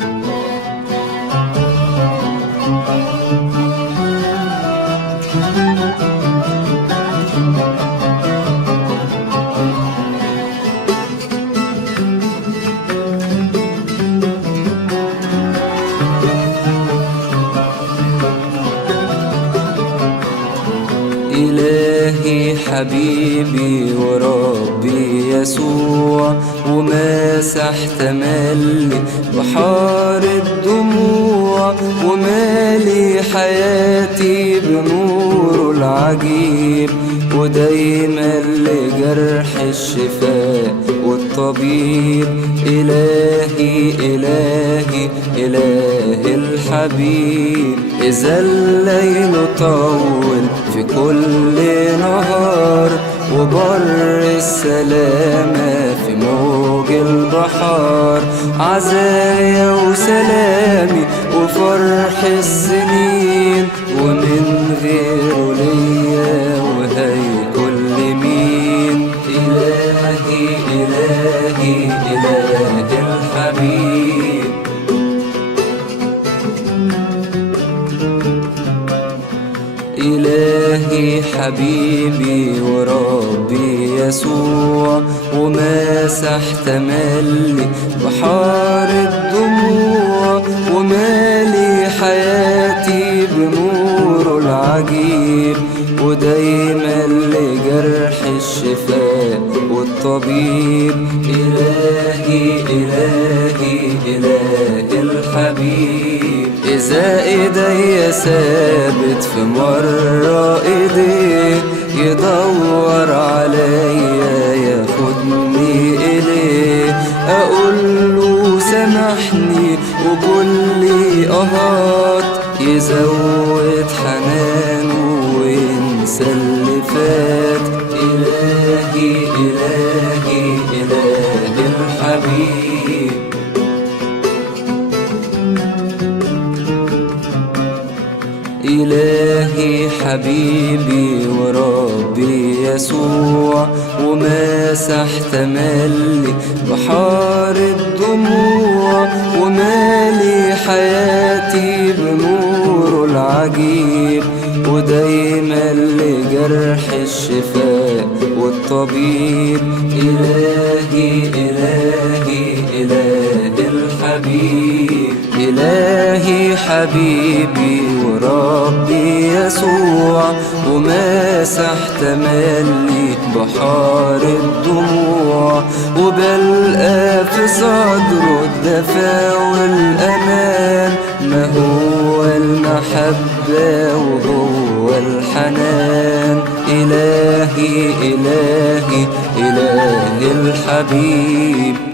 إلهي حبيبي وربي يسوع، وماسح تملي بحار الدموع، ومالي حياتي بنوره العجيب، ودايما لجرح الشفاء والطبيب. إلهي إلهي إلهي الحبيب، إذا الليل طول في كل نهار، وبر السلامة في موج البحار، عزايا وسلامي وفرح السنين، ومن غيره ليا وهيكل مين. إلهي إلهي إلهي الحبيب، إلهي حبيبي وربي يسوع، وماسح تملي بحار الدموع، ومالي حياتي بنوره العجيب، ودايما لجرح الشفاء والطبيب. إلهي إلهي إلهي الحبيب، إذا إيديا ثابت في مرة إيديه، يدور عليا ياخدني إليه، أقوله سامحني وكل أهات، يزود حنانه وينسى اللي فات. إلهي إلهي إلهي الحبيب، إلهي حبيبي وربي يسوع، وماسح تملي بحار الدموع، ومالي حياتي بنوره العجيب، ودايما لجرح الشفاء والطبيب. إلهي إلهي إلهي الحبيب، إلهي حبيبي وربي يسوع، وماسح تملي بحار الدموع، وبلقى في صدره الدفا والأمان، ما هو المحبة وهو الحنان. إلهي إلهي إلهي الحبيب.